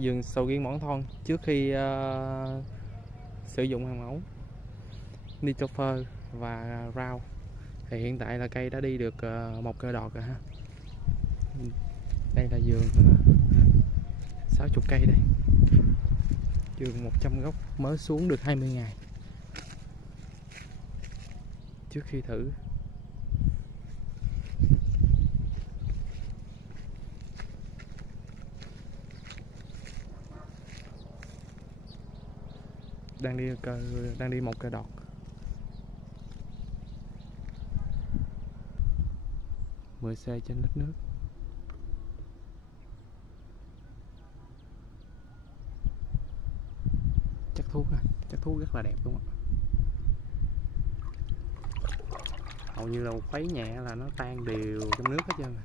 vườn sầu riêng Mỏn Thon trước khi sử dụng hàng mẫu Nature Fer và rau. Thì hiện tại là cây đã đi được một cây đọt rồi ha. Đây là vườn 60 cây đây. Vườn 100 gốc mới xuống được 20 ngày. Trước khi thử đang đi một cây đọt. Mười c trên lít nước. Chắc thuốc rất là đẹp luôn ạ. Hầu như là một khuấy nhẹ là nó tan đều trong nước hết trơn rồi.